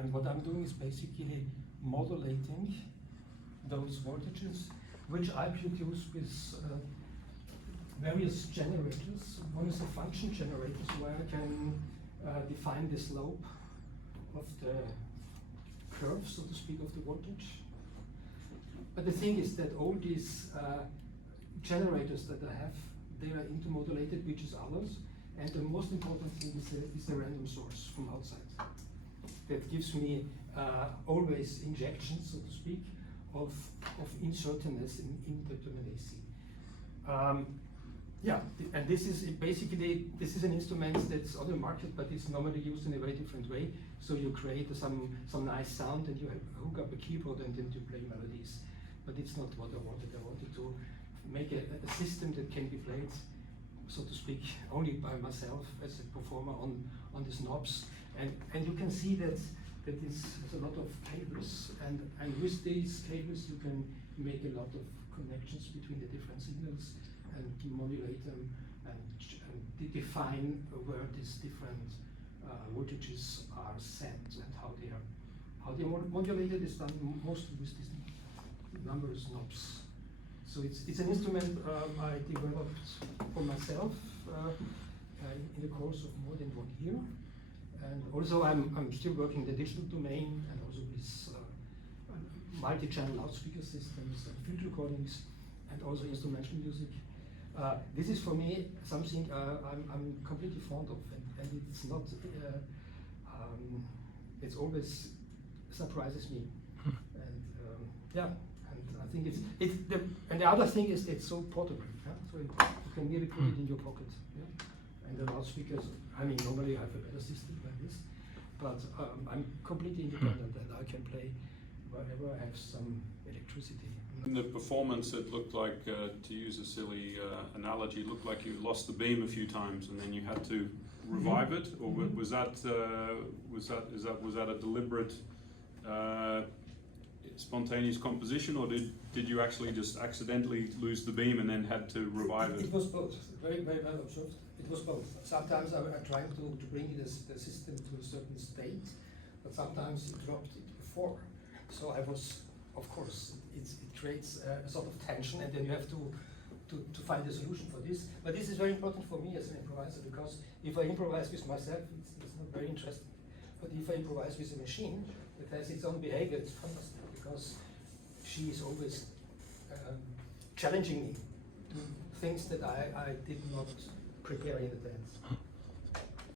And what I'm doing is basically modulating those voltages, which I produce with various generators. One is a function generator, where I can define the slope of the curve, so to speak, of the voltage. But the thing is that all these generators that I have, they are intermodulated, which is others. And the most important thing is the random source from outside. That gives me always injections, so to speak, of incertainness in indeterminacy. Yeah, and this is basically, this is an instrument that's on the market, but it's normally used in a very different way. So you create some nice sound and you hook up a keyboard and then you play melodies. But it's not what I wanted. I wanted to make a system that can be played, so to speak, only by myself as a performer on these knobs. And you can see that there's a lot of cables, and with these cables you can make a lot of connections between the different signals and modulate them and define where these different voltages are set and how they are modulated is done mostly with these numbers knobs. So it's an instrument I developed for myself in the course of more than 1 year. And also I'm still working in the digital domain and also with multi-channel loudspeaker systems and field recordings and also instrumental music. This is for me something I'm completely fond of, and it's not, it always surprises me. And yeah, and I think and the other thing is it's so portable, yeah? So you can really put it in your pocket. Yeah? And the loudspeakers, I mean, normally I have a better system like this, but I'm completely independent and I can play wherever I have some electricity. In the performance, it looked like, to use a silly analogy, it looked like you lost the beam a few times and then you had to revive it, or was that a deliberate, spontaneous composition, or did you actually just accidentally lose the beam and then had to revive it? It was both. Very, very well observed. It was both. Sometimes I tried to bring the system to a certain state, but sometimes it dropped it before. So I was, of course, it creates a sort of tension, and then you have to find a solution for this. But this is very important for me as an improviser, because if I improvise with myself, it's not very interesting. But if I improvise with a machine that has its own behavior, it's fantastic, because she is always challenging me to things that I did not prepare in advance.